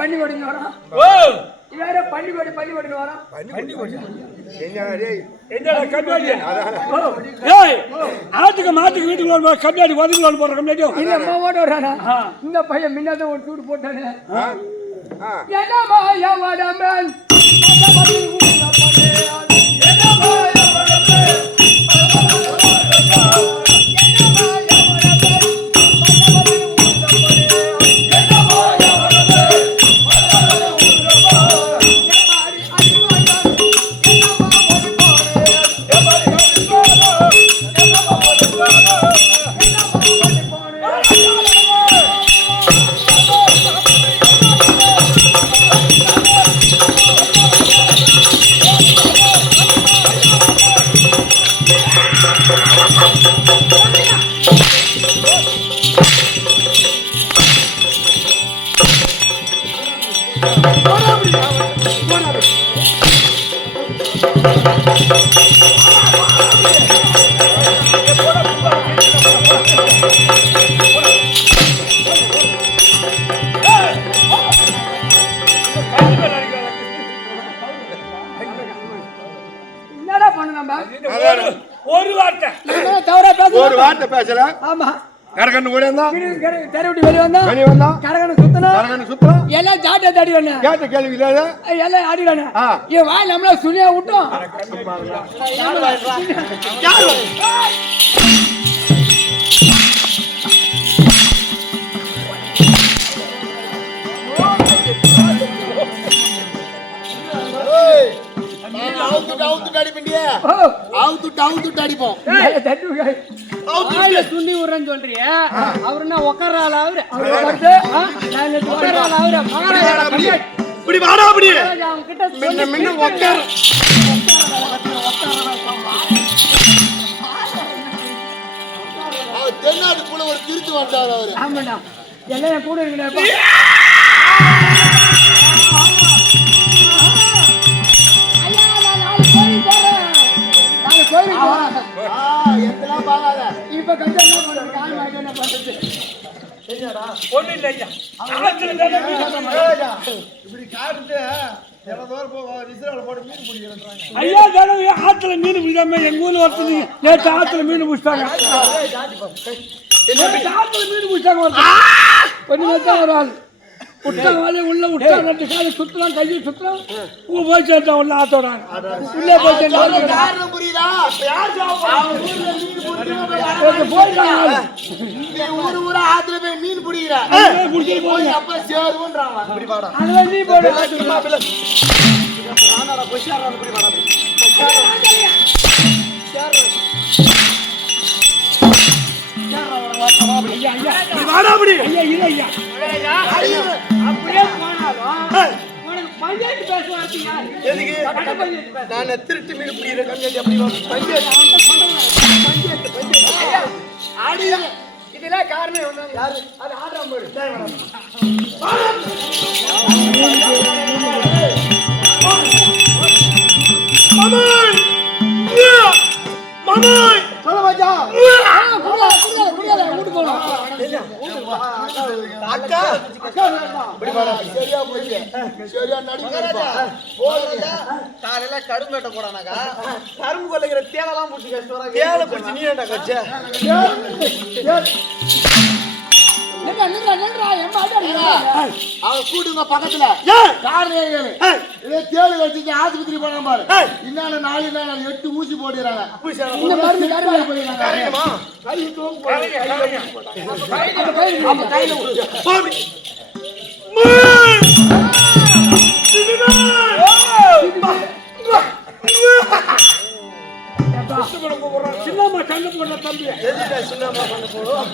பள்ளிக்கூடம் வரோம். வேற பள்ளிக்கூடம் வரோம். ஆட்டுக்கு மாட்டுக்கு வீட்டுக்குள்ள கண்ணாடி வதுக்குள்ள போற கண்ணாடி அம்மாவோட வரானா? இந்த பையன் முன்னாதான் ஒரு சூடு போட்டானே. என்னமா எவடமன் ஒரு வார்த்தை பேசல. ஆமா கரகண்ணு ஓடி வந்தா தெருவிட்டு வெளிய வந்தா கரகண்ணு சுத்தனா எல்லாம் ஜாட்ட தடி வண்ண கேட்ட கேள்வி இல்ல எல்லாம் ஆடிறானே ஏ வாய் நம்மள சுனியா விட்டோம். அடிப்போம் சுண்டி விடுறேன்னு சொல்றிய அவரு என்ன உக்காரால அவரு தென்னாட்டுக்குள்ள ஒரு திருத்து வந்தார் அவரு. ஆமாண்ணா எல்லாம் கூட இருக்கிற இப்ப ஐயா ஆத்துல மீன் பிடிக்காம எங்க ஊர்ல ஒருத்தது நேற்று ஆத்துல மீன் பிடிச்சாங்க. ஆத்துல மீன் பிடிச்சாங்க கொஞ்சம் ஒரு ஆள் உள்ள விட்டா ரெண்டு காலை சுத்தலாம் கையை சுத்தலாம் போய் சேர்த்தா உள்ள ஆத்தோடாங்க உள்ளே போய் மீன் பிடிக்கிற திருட்டு மீன் இதெல்லாம் காரணம் யாரு அது ஆடுறான் சொல்ல மச்சா காலையில கரும்பு வெட்ட போறானாக்கா கரும்பு கொள்ளைகிற தேவெல்லாம் பிடிச்சி கஷ்டம் நீ ஏன்டா கட்ச அவன் கூட்டுங்க பக்கத்துல தேடு வச்சு ஆஸ்பத்திரி போன பாரு. இன்னும் 4 நாள் 8 ஊசி போடுறாங்க. சின்னம்மா கண்ணு போடுற தம்பி சின்னம்மா கண்ணு போடும்.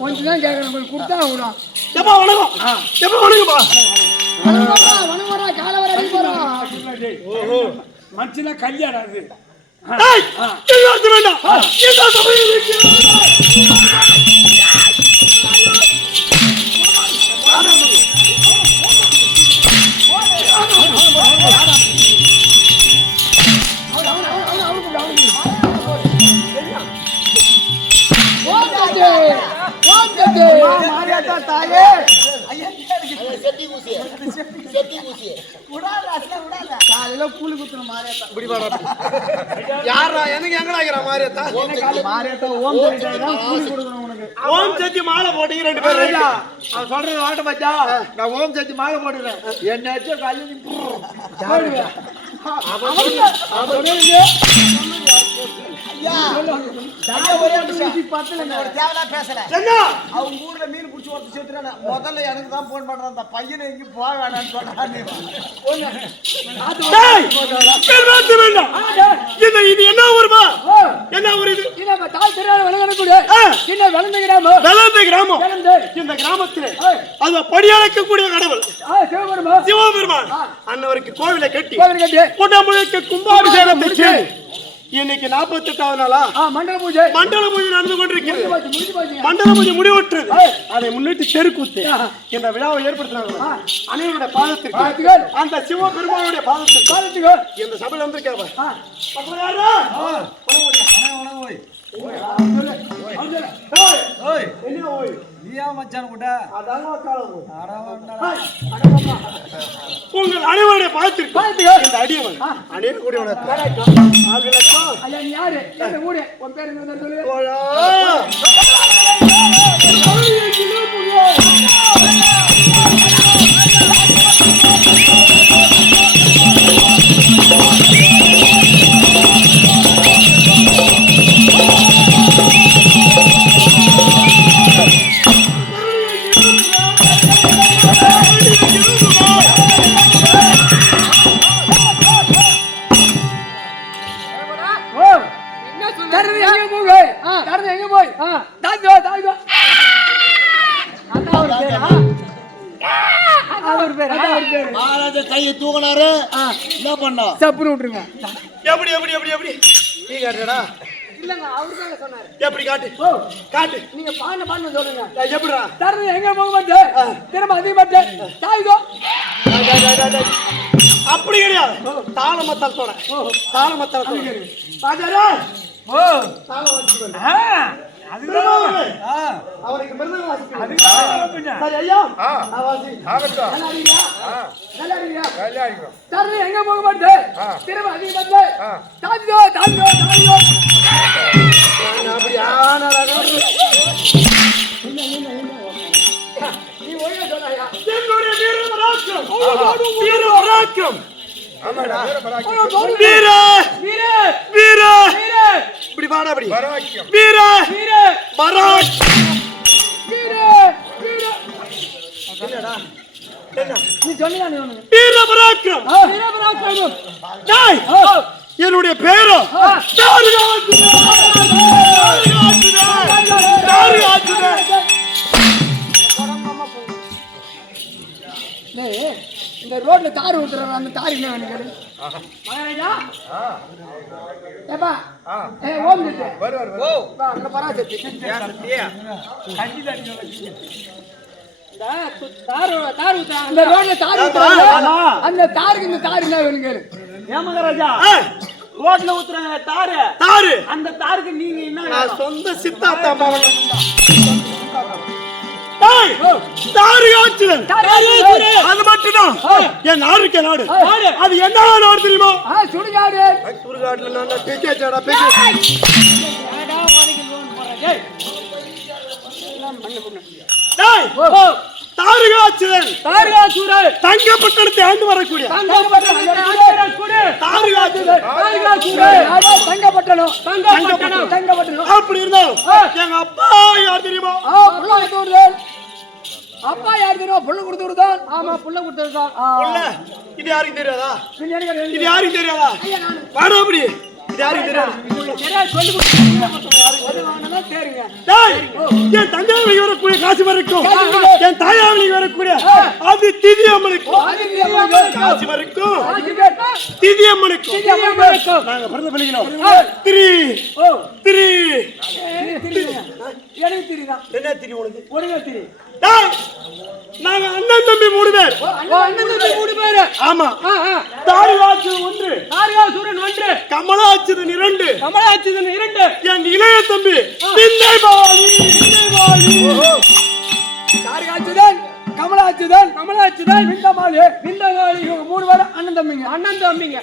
கொஞ்சம் தான் கேட்கணும் கொடுத்தா வணக்கம் மனுஷனா கல்யாணம் அது தாயே செட்டி ஊசி செட்டி ஊசி காலையில கூலி குத்துன மாரியத்தா இப்படி பாடா யாரா எனக்கு எங்கடா இருக்கிற மாரியத்தா மாரியத்தா ஓம் சக்தி கூலி கொடுக்கணும் உனக்கு ஓம் சக்தி மாலை போட்டீங்க ரெண்டு பேரும் அவன் சொல்றது வாட்ட பச்சா நான் ஓம் சக்தி மாலை போட்டுறேன் என்ன அடிச்ச கல்லு அவங்க ஊர்ல மீன் பிடிச்சி ஒருத்தர் சேர்த்துறான முதல்ல எனக்கு தான் போன் பண்றான் அந்த பையனை எங்கேயும் போக வேணாம்னு சொல்றான் இது என்ன ஊருமா என்ன ஊர் இது வளர்ந்த கிராமம் இந்த கிராமத்தில் அது படியளக்கக்கூடிய கடவுள் சிவபெருமான் அன்னவருக்கு கோவிலை கட்டி முழுக்க கும்பாபிஷேகத்தை செய்து இன்னைக்கு 48வது நாளா மண்டல பூஜை நடந்து கொண்டிருக்கிறது. மண்டல பூஜை முடிவுற்றது. அதை முன்னிட்டு தெருக்கூத்து இந்த விழாவை ஏற்படுத்தினாங்க. அனைவருடைய பாதத்திற்கு அந்த சிவபெருமானுடைய பாதத்திற்கு இந்த சபையில் வந்திருக்காங்க. உங்கள் அனைவருடைய பாதத்திற்கு இந்த அடியவன் அனைவருடைய யாரு உன் பேரு என்ன சொல்லு கையை தூக்கினாரு என்ன பண்ணா சப்புன்னு விட்டுருங்க. எப்படி எப்படி எப்படி எப்படி நீ காட்டுடா இல்லங்க அவரு சொன்னாரு. எப்படி காட்டு காட்டு நீங்க பாண்டு சொல்லுங்க. எப்படிடா தரது எங்க போக மாட்டேன் திரும்ப அதிகமாட்டேன் தாய்கோ அப்படி கிடையாது. தாளமத்தால் தோட தாளமத்தால் பாஜாரா தாளம் வச்சுக்கோ. அவருக்கு மிருதங்க வாசிக்கணும். சரி ஐயா வாசி ஆகட்டும். நல்லா இருக்கீங்க. தரது எங்க போக மாட்டேன் திரும்ப அதிகமாட்டேன் தாய்கோ தாய்கோ தாய்கோ அப்படி ஆனாடா நீ ஒழுங்கா சொன்னாயா என்னுடைய வீர பராக்கிரம் ஆமாடா வீர வீர வீர இப்படி பாடா அப்படி வீர வீர பராக் வீர வீர என்னடா என்ன நீ சொன்னியா நீ வீர பராக்கிரம் டேய் என்னுடைய பேரு இந்த ரோட்ல தார் ஊத்துறாங்க அந்த தார் என்ன வேணும் கேளு மகாராஜா ஏப்பா ஓம் கிட்ட ஓ வா அங்க பராசக்தி சத்தியா கஞ்சி தண்ணி தார் ஊத்துறாங்க அந்த ரோட்ல தார் ஊத்துறாங்க அந்த தாருக்கு இந்த தார் என்ன வேணும் கேளு ஏன் மகாராஜா ரோட்ல ஊத்துறாங்க தாரு அந்த தாருக்கு நீங்க என்ன சொந்த சித்தாத்தா மாவன் அது மட்டும்தான் என் நாடு நாடு அது என்ன நாடு தெரியுமா சுடுகாடு சுடுகாடுல நான் பேச்சாடா தங்கப்பட்டணத்தை ஆண்டு வரக்கூடிய அப்படி இருந்தாலும் எங்க அப்பா யார் தெரியுமா அப்பா யார் தெரியுமா புள்ள கொடுத்து விடுதான் ஆமா புள்ள கொடுத்துருதான் இது யாருக்கு தெரியாதா இது யாருக்கு தெரியாதா வாடா அப்படி இது யாருக்கு தெரியாது என் தஞ்சாவூருக்கு வரக்கூடிய காசு வரைக்கும் என் தாயாவளிக்கு வரக்கூடிய அது திதி அம்மனுக்கு காசு வரைக்கும் திதி அம்மனுக்கு நாங்க பிறந்த பிள்ளைங்களோம் எனக்கு தெரியுதான் என்ன தெரியும் உனக்கு ஒழுங்கா தெரியும் நாங்க அண்ணன் தம்பி 3 பேர் ஆமா தாரிகாசுரன் 1 கமலாச்சுதன் 2 என் இளைய தம்பி பிள்ளைவாளி கார்காச்சுதன், கமலாச்சுதன், விந்தமாளி, இவங்க 3 பேரும் அண்ணன் தம்பிங்க. அண்ணன் தம்பிங்களா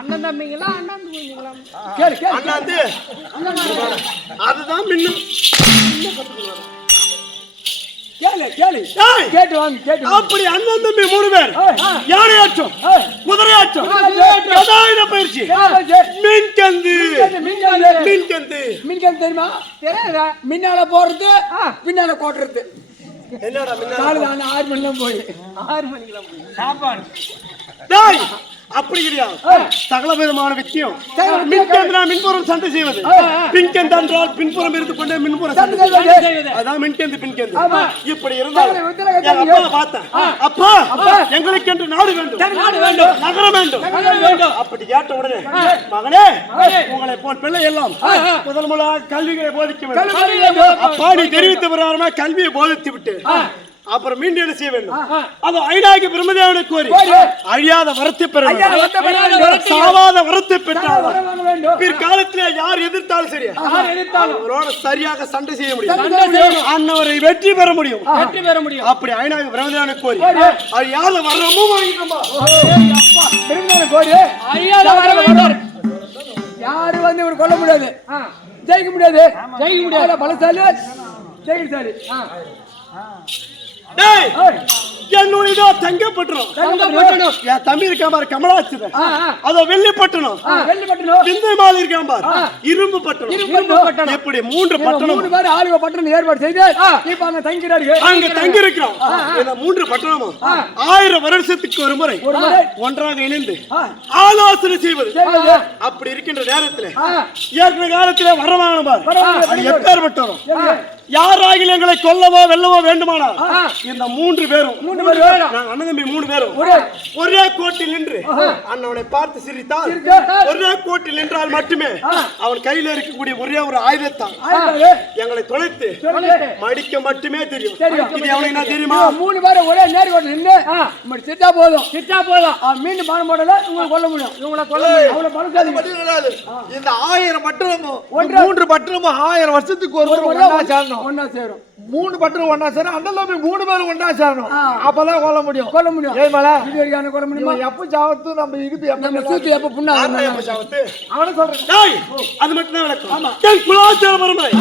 அண்ணன் தம்பிங்களா கேளு கேளு அண்ணாந்து அதுதான் மின்னும். கேளு கேளு டேய், கேட்டு வாங்க. அப்படி அண்ணன் தம்பி 3 பேர் யானையாச்சும் குதிரையாச்சும் கதாயுத பயிற்சி மின்கந்து மின்கல் தெரியுமா? தெரியாதா மின்னால போறது பின்னால கோட்டுறது. என்னடா மின்னால காலையில 6 மணிலாம் போய் 6 மணிக்கெல்லாம் சாப்பாடு டேய் அப்படி கிடையாது. சகல விதமான வித்தியம் மின்கந்தா மின்புறம் சண்டை செய்வது, பின்கந்து என்றால் பின்புறம் இருந்து கொண்டே மின்புறம் சண்டை செய்வது. அதான் மின்கந்து பின்கந்து. இப்படி இருந்தாலும் என் அப்பாவை பார்த்தேன். அப்பா எங்களுக்கு என்று நாடு வேண்டும், நகரம் வேண்டும். அப்படி கேட்ட உடனே மகனே உங்களை போல் பிள்ளை எல்லாம் முதல் முதலாக கல்விகளை போதிக்க வேண்டும். அப்பா நீ தெரிவித்த பிரகாரமா கல்வியை போதித்து விட்டு அப்புறம் மீண்டும் என்ன செய்ய வேண்டும்? அது ஐநாகி பிரம்மதேவனை கோரி அழியாத வரத்தை பெற வேண்டும், சாவாத வரத்தை பெற்றால் பிற்காலத்திலே யார் எதிர்த்தாலும் சரி அவங்களோட சரியாக சண்டை செய்ய முடியும், அன்னவரை வெற்றி பெற முடியும். அப்படி ஐநாகி பிரம்மதேவனை கோரி அழியாத வரமும் வாங்கிட்டோமா? யாரு வந்து இவர் கொல்ல முடியாது, ஜெயிக்க முடியாது. பலசாலி ஜெயிக்கசாலி. என்னுடைய தங்கப்பட்டணும் என் தம்பி இருக்கான் பாரு கமலாச்சுதன், அதோ வெள்ளிப்பட்டணம், விந்தைமால் இருக்கான் பாரு இரும்பு பட்டணம். இப்படி 3 பட்டணம், 3 பேர் ஆளுக பட்டணம் ஏற்பாடு செய்து இப்ப அங்க தங்கிறார்கள். அங்க தங்கி இருக்கிறோம். இந்த 3 பட்டணமும் 1000 வருஷத்துக்கு ஒரு முறை ஒன்றாக இணைந்து ஆலோசனை செய்வது. அப்படி இருக்கின்ற நேரத்தில் ஏற்கனவே காலத்திலே வரவாங்க பாரு எப்பேற்பட்டோம். யாராகிலும் எங்களை கொல்லவோ வெல்லவோ வேண்டுமானால் இந்த 3 பேரும் அண்ணன் தம்பி 3 பேரும் ஒரே கோட்டில் நின்று அண்ணனை பார்த்து சிரித்தால், ஒரே கோட்டில் நின்றால் மட்டுமே அவன் கையில இருக்கக்கூடிய ஒரே ஒரு ஆயுதத்தான் எங்களை தொலைத்து மடிக்க மட்டுமே தெரியும். இது அவனுக்கு என்ன தெரியுமா? 3 பேரும் ஒரே நேர்கோட்டில் நின்று சிரித்தா போதும் மீண்டும் பானம் போடல உங்களை கொல்ல முடியும். அவ்வளவு பணம் இந்த 1000 பட்டணமும் 3 பட்டணமும் 1000 வருஷத்துக்கு ஒரு ஒன்னா சேரும். 3 பட்டணம் ஒன்னா சேரும். அண்ணன் 3 பேரும் ஒன்னா சேரணும். அப்பதான் கொல்ல முடியும். ஏமல இது வரைக்கும் கொல்ல முடியுமா? எப்ப சாவத்து நம்ம இடுப்பு நம்ம சூத்து எப்ப புண்ணா அவனை சொல்றேன். அது மட்டும் தான் விளக்கம். என் குலாச்சார பரம்பரை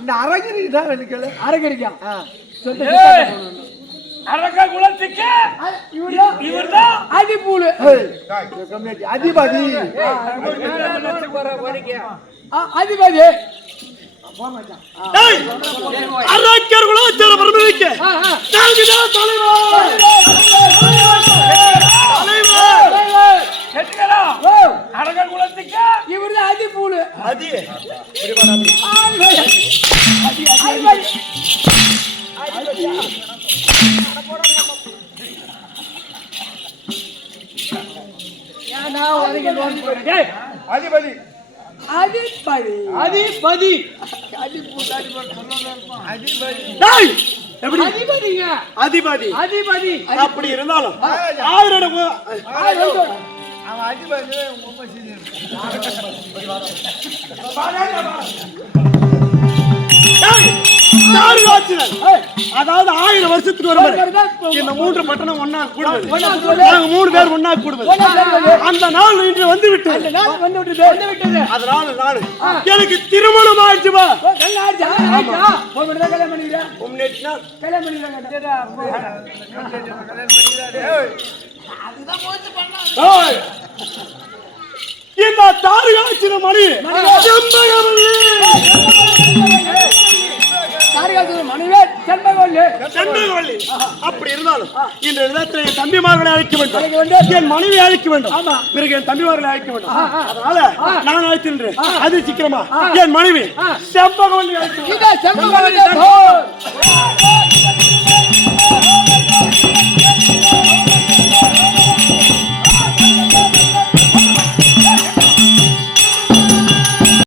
இந்த அரகிரி தான் எனக்கு அரகிரிக்கா அரக்க குலத்துக்கு இவர்தான் அதிபூலு அதிபதி அதிபதி அரக்கர் குலாச்சார பரம்பரைக்கு அரக்க குலத்துக்கு இவர்தான் அதிபூலு அதி அதிபதி அதிபதி அதிபதி அதிபதி அப்படி இருந்தாலும் 1000 அவன் அதிபதி தாரகாசுரன் அதாவது 1000 வருஷத்துக்கு ஒரு முறை இந்த 3 பட்டணம் ஒண்ணா கூடுவது. நாங்க 3 பேர் ஒண்ணா கூடுவது. அந்த நாள் இன்று வந்து விட்டது. அதனால நாள் எனக்கு திருமணம் ஆயிடுச்சுமா. இந்த தாரகாசுர மணி செண்பகவல்லி அப்படி இருந்தாலும் இந்த இடத்துல என் தம்பிமார்களை அழைக்க வேண்டும், என் மனைவி அழைக்க வேண்டும், பிறகு என் தம்பிமார்களை அழைக்க வேண்டும். அதனால நான் அழைக்கின்றேன். அது சீக்கிரமா என் மனைவி செண்பகவல்லி அழைக்க வேண்டும்.